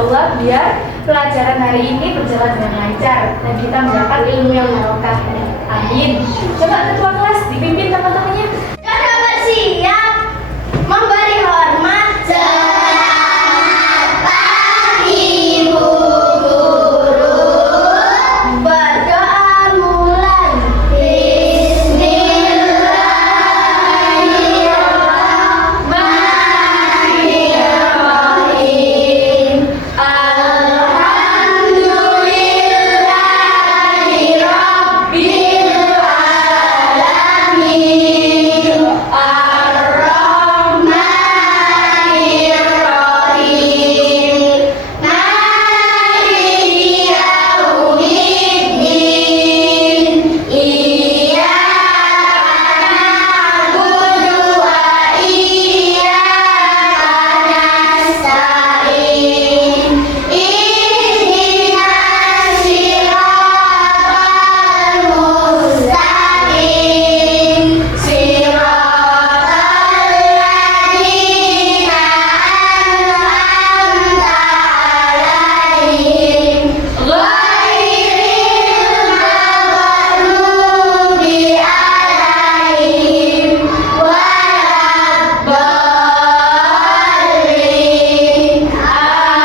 Allah biar pelajaran hari ini berjalan dengan lancar dan kita mendapat ilmu yang barokah. Amin. Coba ketua kelas dipimpin teman-temannya. Kakak bersiap memberi hormat. Selamat pagi Bu Guru. Berdoa mulai. Bismillahirrahmanirrahim. Alhamdulillahirabbil alamin. Ar-Rahmanirrahim. Maliki yaumiddin. Iyyaka na'budu wa iyyaka nasta'in. Ihdinas siratal mustaqim. Siratal ladzina an'amta 'alaihim ghairil maghdubi 'alaihim waladdallin.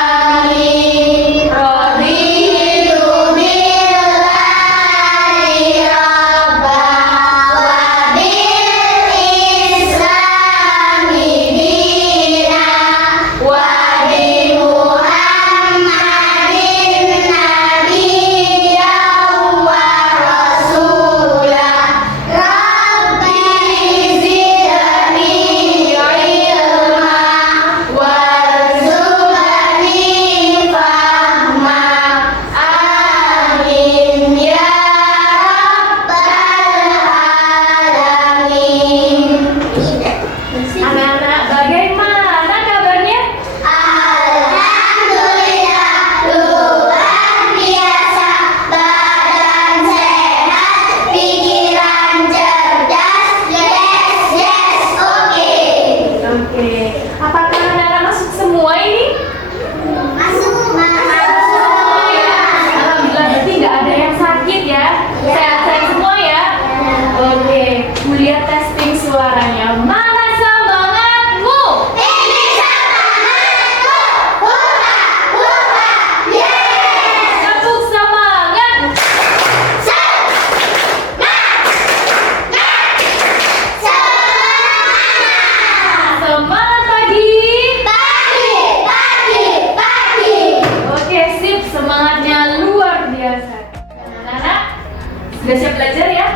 Amin. Raditu billahi rabban wa bil islami dina wa bi Muhammadin nabiyyan wa rasulah. Rabbi zidni ilma warzuqni fahma. Amin ya rabbal alamin. Anak-anak, bagaimana kabarnya? Alhamdulillah, luar biasa. Badan sehat, pikiran cerdas. Yes, yes, oke. Oke. Apakah anak-anak masuk semua ini? Masuk, Oh ya. Alhamdulillah, berarti nggak ada yang sakit ya? Sehat-sehat semua ya? Oke. Kuliah testing suaranya. Mana semangatmu? Ini semangatku. Hurra, hurra, yes. Tepuk semangat. Semangat pagi. Pagi. Oke, sip. Semangatnya luar biasa. Anak-anak, sudah siap belajar ya?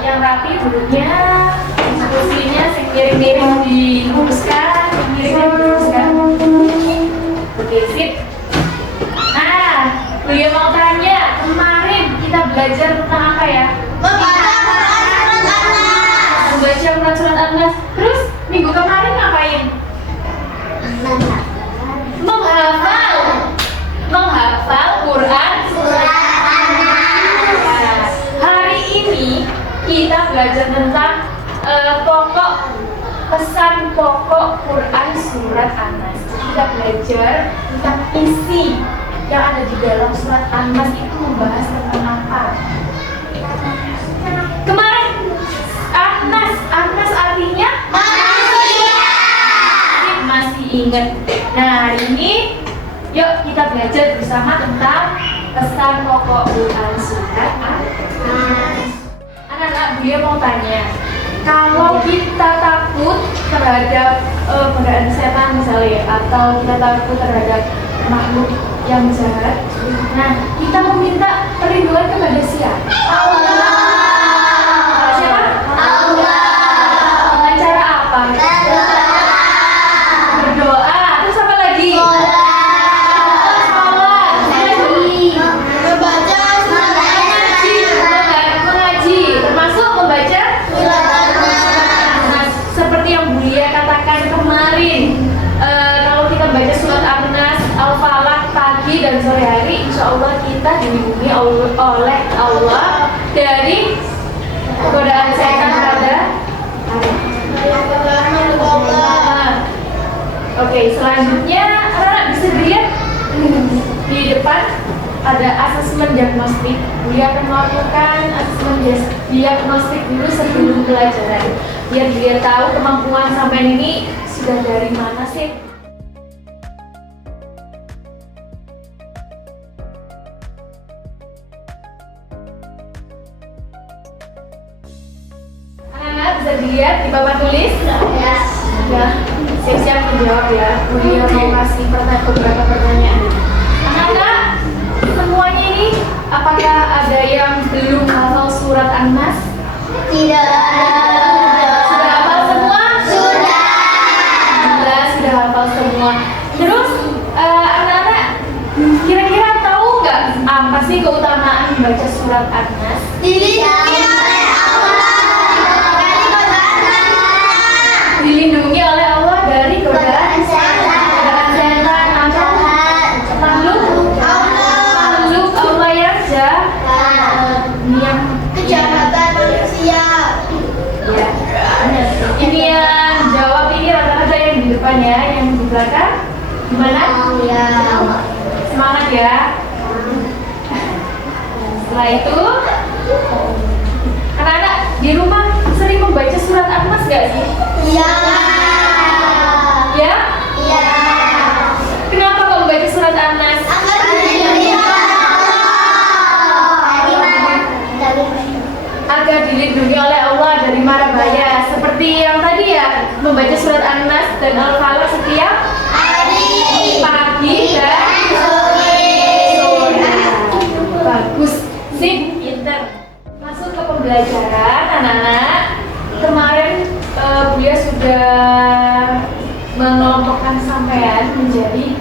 Yang rapi duduknya, kursinya miring-miring diluruskan, miring diluruskan. Oke, sip. Nah, Buya mau tanya, kemarin kita belajar tentang apa ya? Membaca surat An-Nas. Terus minggu kemarin ngapain? Menghafal Quran. Nah, hari ini kita belajar tentang pesan pokok Quran surat An-Nas. Kita belajar tentang isi yang ada di dalam surat An-Nas itu membahas tentang apa. Kemarin An-Nas artinya masih ingat. Nah, hari ini yuk kita belajar bersama tentang pesan pokok Quran surat An-Nas. Anak-anak, Buya mau tanya, kalau kita takut terhadap godaan setan misalnya, atau kita takut terhadap makhluk yang jahat, nah kita meminta perlindungan kepada siapa? Siapa? Dengan cara apa? Berdoa. Terus apa lagi? Mengaji, termasuk membaca. Nah, seperti yang Buya katakan kemarin, kalau kita baca surat An-Nas, Al-Falaq pagi dan sore hari, insya Allah kita dilindungi oleh Allah dari godaan setan pada hari. Oke, selanjutnya anak-anak bisa dilihat di depan ada asesmen diagnostik. Dia akan melakukan asesmen diagnostik dulu sebelum pelajaran. Biar dia tahu kemampuan sampean ini sudah dari mana sih. Anak-anak bisa dilihat di papan tulis. Ya. Ya, siap-siap menjawab ya. Bulia mau kasih beberapa pertanyaan. Anak-anak, semuanya ini apakah ada yang belum hafal surat An-Nas? Tidak. Sudah hafal semua? Sudah. Alhamdulillah sudah hafal semua. Terus anak-anak kira-kira tahu nggak apa sih keutamaan membaca surat An-Nas? Dilindungi oleh Allah dari godaan Dilindungi oleh Allah dari godaan setan. makhluk Allah yang yang Kejahatan manusia. ya. Ini yang jawab ini rata-rata yang di depan ya, yang di belakang gimana? Ya. Semangat ya. Setelah itu anak-anak di rumah sering membaca surat An-Nas gak sih? Ya. Ya? Ya. Kenapa kok membaca surat An-Nas? Agar dilindungi oleh Allah. Dari mana? Agar dilindungi oleh Allah dari mara bahaya. Seperti yang tadi ya, membaca surat An-Nas dan Al-Falaq setiap Hari. pagi dan Sore. sore. Bagus, sip, pinter. Masuk ke pembelajaran, anak-anak. Kemarin Buya sudah mengelompokkan sampean menjadi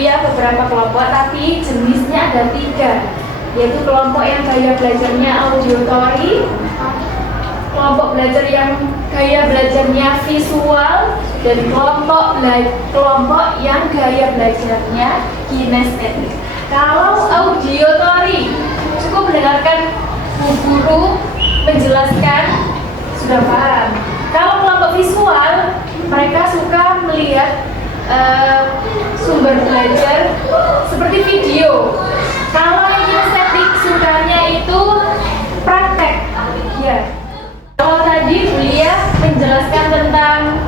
ya beberapa kelompok, tapi jenisnya ada 3, yaitu kelompok yang gaya belajarnya auditory, kelompok belajar yang gaya belajarnya visual, dan kelompok yang gaya belajarnya kinestetik. Kalau auditory cukup mendengarkan bu guru menjelaskan, sudah paham. Kalau kelompok visual, mereka suka melihat sumber belajar seperti video. Kalau yang kinestetik sukanya itu praktek. Ya. Kalau tadi Bulia menjelaskan tentang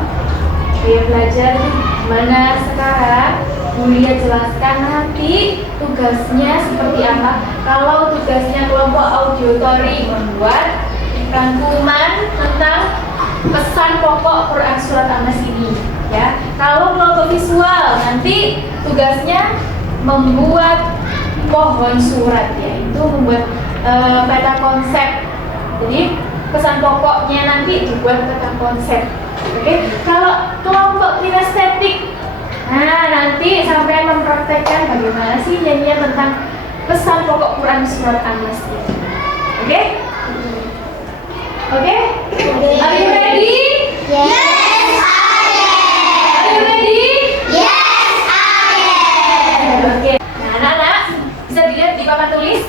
gaya belajar gimana, sekarang Bulia jelaskan nanti tugasnya seperti apa. Kalau tugasnya kelompok auditory membuat rangkuman tentang pesan pokok Quran surat An-Nas ini, ya. Kalau kelompok visual nanti tugasnya membuat pohon surat, yaitu membuat peta konsep. Jadi pesan pokoknya nanti dibuat peta konsep. Oke. Kalau kelompok kinestetik, nah nanti sampai mempraktekkan bagaimana sih nyanyian tentang pesan pokok Quran surat An-Nas ini. Oke? Oke? Are you ready? Yes, I am. Are you ready? Yes, I am. Oke. Nah, anak-anak bisa dilihat di papan tulis.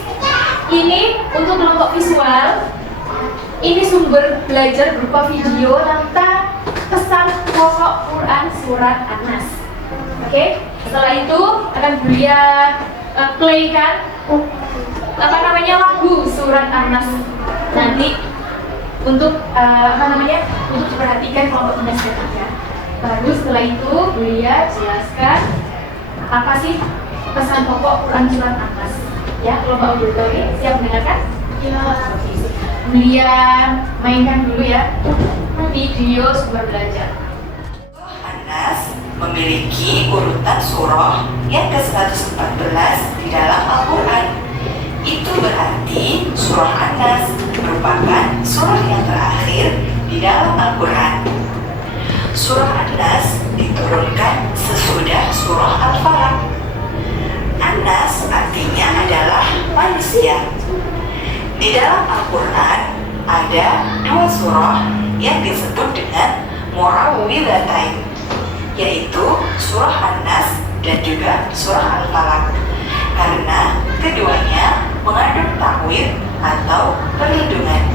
Ini untuk kelompok visual. Ini sumber belajar berupa video tentang pesan pokok Quran surat An-Nas. Oke. Setelah itu akan Bulia playkan lagu surat An-Nas nanti untuk untuk diperhatikan kelompok kinestetik ya. Baru setelah itu Bulia jelaskan apa sih pesan pokok Quran surat An-Nas ya. Kelompok auditory siap mendengarkan? Ya. Bulia mainkan dulu ya video sumber belajar. An-Nas memiliki urutan surah yang ke-114 di dalam Al-Quran. Itu berarti surah An-Nas merupakan surah yang terakhir di dalam Al-Quran. Surah An-Nas diturunkan sesudah surah Al-Falaq. An-Nas artinya adalah manusia. Di dalam Al-Quran ada 2 surah yang disebut dengan Murawwidhatain, yaitu surah An-Nas dan juga surah Al-Falaq, karena keduanya mengandung takwid atau perlindungan,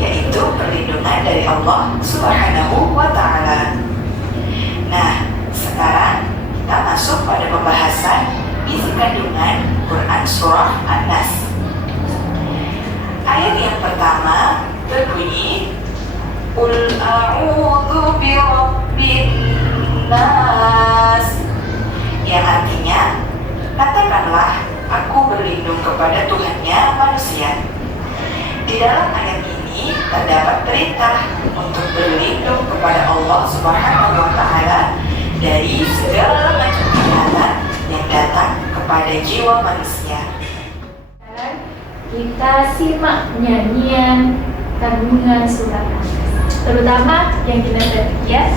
yaitu perlindungan dari Allah Subhanahu wa Ta'ala. Nah, sekarang kita masuk pada pembahasan isi kandungan Quran Surah An-Nas. Ayat yang pertama berbunyi, Qul a'udzu birabbin nas, yang artinya, katakanlah, aku berlindung kepada Tuhannya manusia. Di dalam ayat ini terdapat perintah untuk berlindung kepada Allah Subhanahu wa Ta'ala dari segala macam kejahatan yang datang kepada jiwa manusia. Kita simak nyanyian kandungan surat An-Nas, terutama yang kita tadi ya.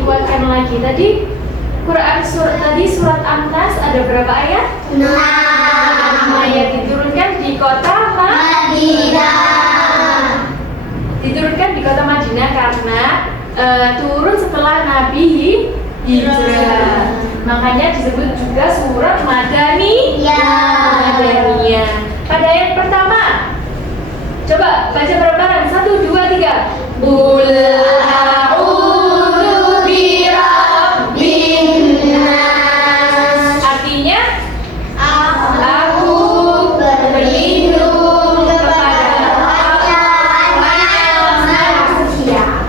Kuatkan lagi. Tadi surat An-Nas ada berapa ayat? 6 ayat. Diturunkan di kota Madinah. Diturunkan di kota Madinah karena turun setelah Nabi hijrah. Makanya disebut juga surat Madaniyah. Pada ayat pertama, coba baca bareng-bareng. 1, 2, 3. Qul a'udzu birabbin nas. Artinya, aku berlindung kepada manusia.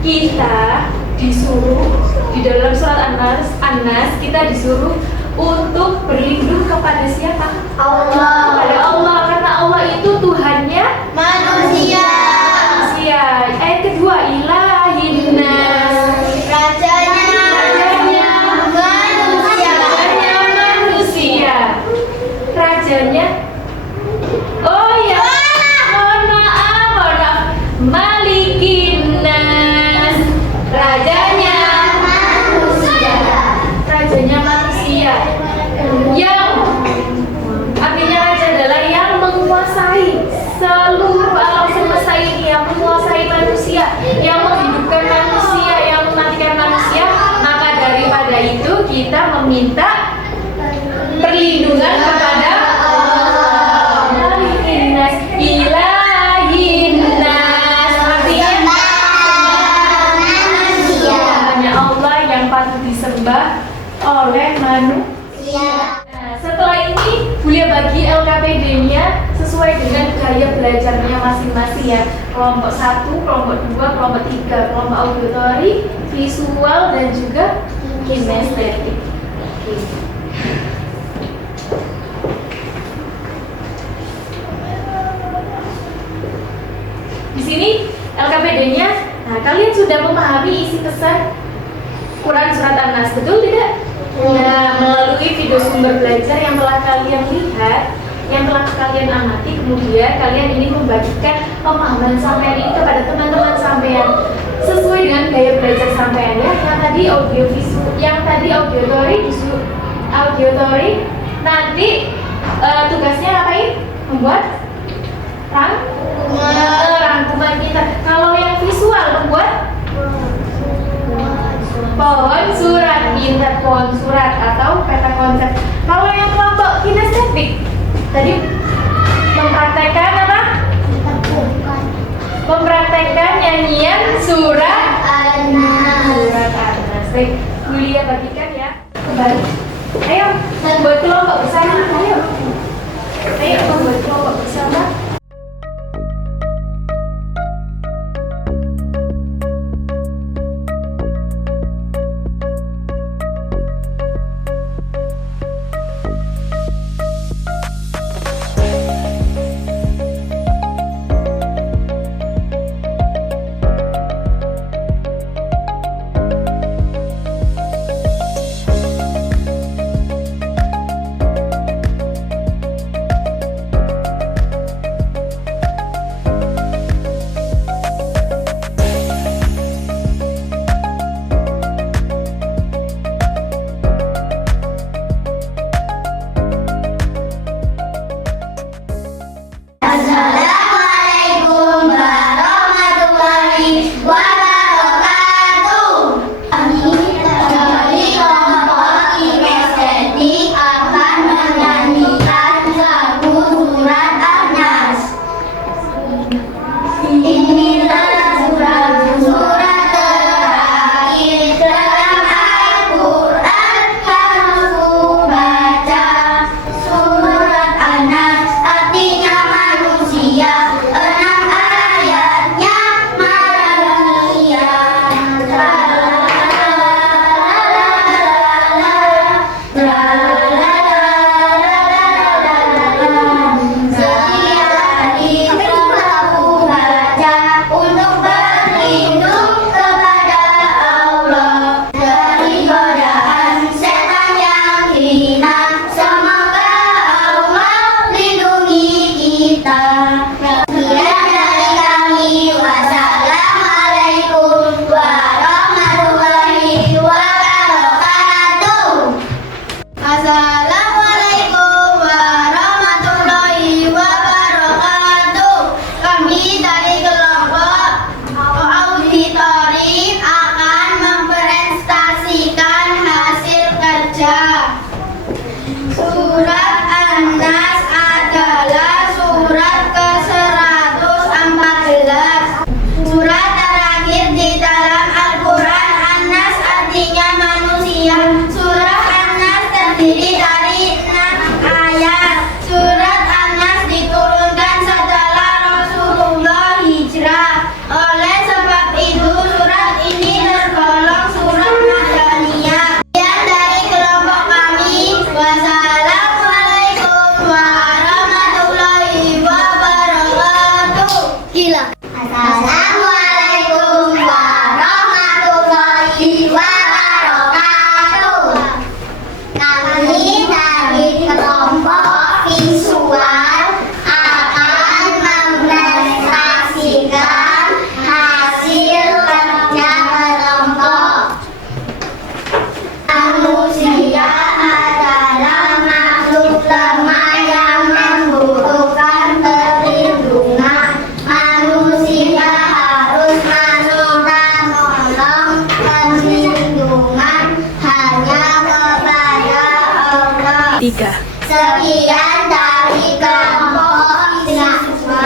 Kita disuruh di dalam surat An-Nas kita disuruh untuk berlindung kepada siapa? Allah. Kepada Allah, karena Allah itu Tuhannya Manusia. Ayat kedua, ilahin nas, Rajanya manusia. Rajanya, oh ya, mohon maaf, malikin nas, rajanya manusia. Yang artinya raja adalah yang menguasai seluruh alam semesta ini, yang menguasai manusia, yang menghidupkan manusia, yang mematikan manusia. Maka daripada itu kita meminta perlindungan kepada Allah. Ilahin nas, artinya hanya Allah yang patut disembah oleh manusia. Nah, setelah ini Bulia bagi LKPD-nya sesuai dengan gaya belajarnya masing-masing ya. Kelompok 1, kelompok 2, kelompok 3, kelompok auditori, visual dan juga kinestetik. Oke. Di sini LKPD-nya, nah kalian sudah memahami isi pesan Quran Surat An-Nas, betul tidak? Nah, melalui video sumber belajar yang telah kalian lihat, yang telah kalian amati, kemudian kalian ini membagikan pemahaman sampean ini kepada teman-teman sampean sesuai dengan gaya belajar sampean ya. Yang tadi audiovisual, yang tadi audiotori, nanti tugasnya ngapain? Membuat rangkuman kita. Kalau yang visual membuat pohon surat, pintar pohon surat atau peta konsep. Kalau yang kelompok kinestetik tadi mempraktekkan apa? Mempraktekkan nyanyian surat An-Nas. Baik, Yulia bagikan ya. Kembali. Ayo, membuat kelompok bersama. Ayo membuat kelompok bersama. 3. Sekian dari kelompok siswa.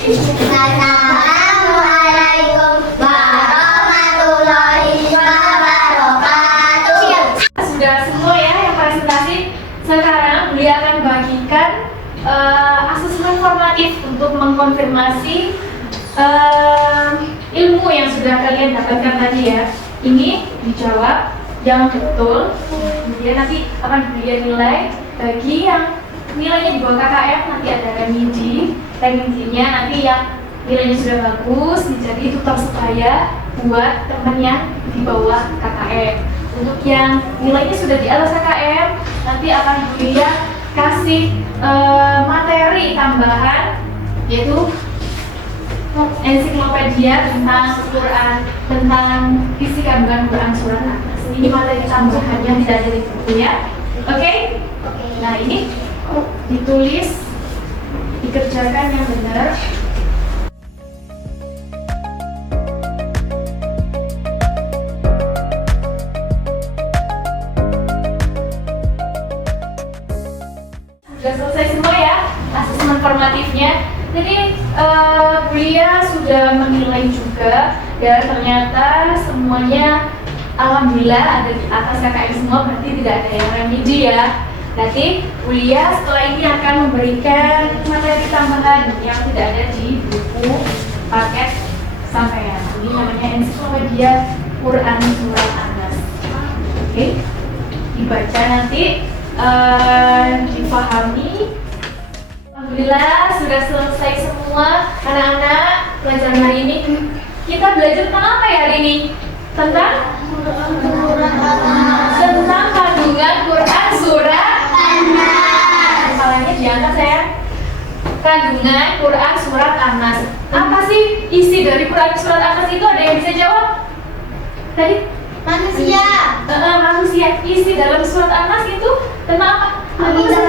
Assalamualaikum warahmatullahi wabarakatuh. Sudah semua ya yang presentasi. Sekarang beliau akan bagikan asesmen formatif untuk mengkonfirmasi ilmu yang sudah kalian dapatkan tadi ya. Ini dijawab yang betul, kemudian nanti akan beliau nilai. Bagi yang nilainya di bawah KKM nanti ada remedinya nanti yang nilainya sudah bagus jadi tutor sebaya buat teman yang di bawah KKM. Untuk yang nilainya sudah di atas KKM nanti akan beliau kasih materi tambahan yaitu ensiklopedia tentang Quran, tentang isi kandungan Quran surat An-Nas. Ini materi tambahan yang tidak ada di buku ya. Oke? Nah ini ditulis, dikerjakan yang benar. Sudah selesai semua ya asesmen formatifnya. Jadi beliau sudah menilai juga dan ternyata semuanya alhamdulillah ada di atas KKM semua, berarti tidak ada yang remedi ya. Nanti beliau setelah ini akan memberikan materi tambahan yang tidak ada di buku paket sampean. Ini namanya ensiklopedia Quran surat An-Nas. Oke, dibaca nanti, dipahami. Alhamdulillah sudah selesai semua anak-anak pelajaran hari ini. Kita belajar tentang apa ya hari ini? Tentang kandungan Quran surat An-Nas. Kepalanya diangkat saya. Kandungan Quran surat An-Nas. Apa sih isi dari Quran surat An-Nas itu? Ada yang bisa jawab? Tadi? Manusia. Manusia. Isi dalam surat An-Nas itu tentang apa? Meminta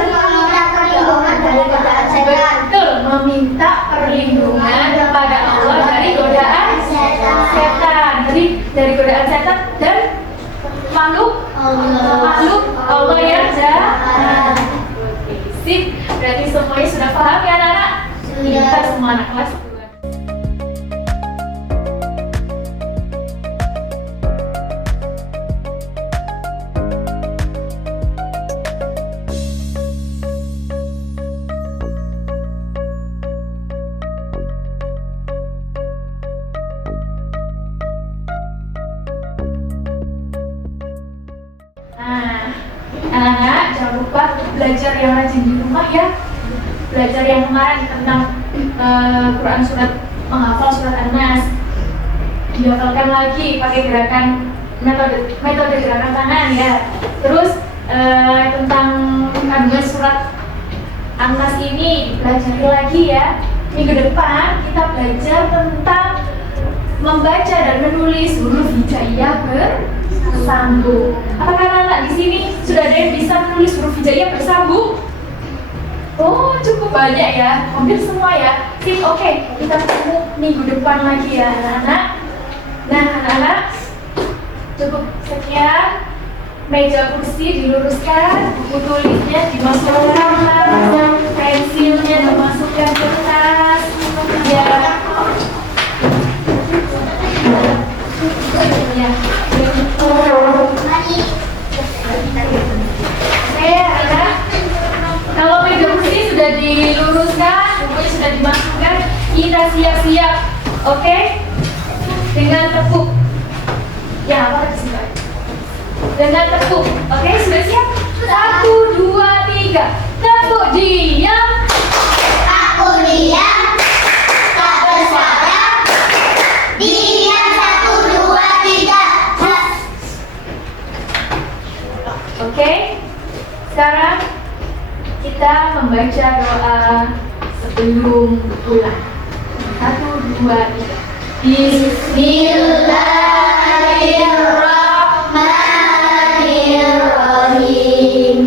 perlindungan dari godaan setan. Betul, meminta perlindungan kepada Allah dari godaan setan. Jadi dari godaan setan dan makhluk Allah yang jahat. Sip, berarti semuanya sudah paham ya anak-anak? Kita semua anak kelas 2. Anak-anak jangan lupa belajar yang rajin di rumah ya. Belajar yang kemarin tentang Quran surat, menghafal surat An-Nas. Dihafalkan lagi pakai gerakan metode gerakan tangan ya. Terus tentang kandungan surat An-Nas ini dipelajari lagi ya. Minggu depan kita belajar tentang membaca dan menulis huruf hijaiyah bersambung. Apakah anak-anak di sini sudah ada yang bisa menulis huruf hijaiyah bersambung? Oh, cukup banyak ya, hampir semua ya. Sip, oke, kita ketemu minggu depan lagi ya anak-anak. Nah anak-anak, cukup sekian. Meja kursi diluruskan, buku tulisnya dimasukkan, pensilnya dimasukkan ke tas ya. Oke anak, kalau meja kursi sudah diluruskan, bukunya sudah dimasukkan, kita siap-siap, oke? Dengan tepuk. Ya, apa sih? Dengan tepuk, oke? Sudah siap? 1, 2, 3, tepuk, diam. Aku diam, tak bersuara. Diam 1, 2, 3. Oke, sekarang kita membaca doa sebelum pulang. 1, 2, 3. Bismillahirrahmanirrahim.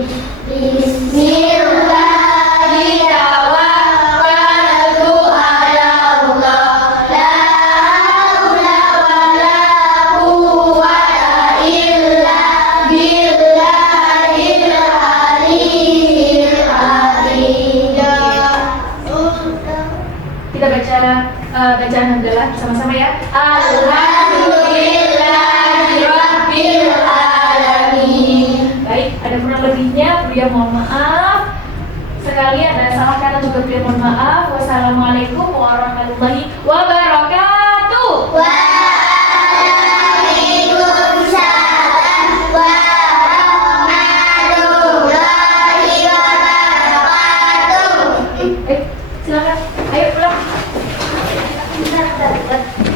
Bismillahirrahmanirrahim. Ala Allah. La haula wala quwwata illa billahil aliyyil banget.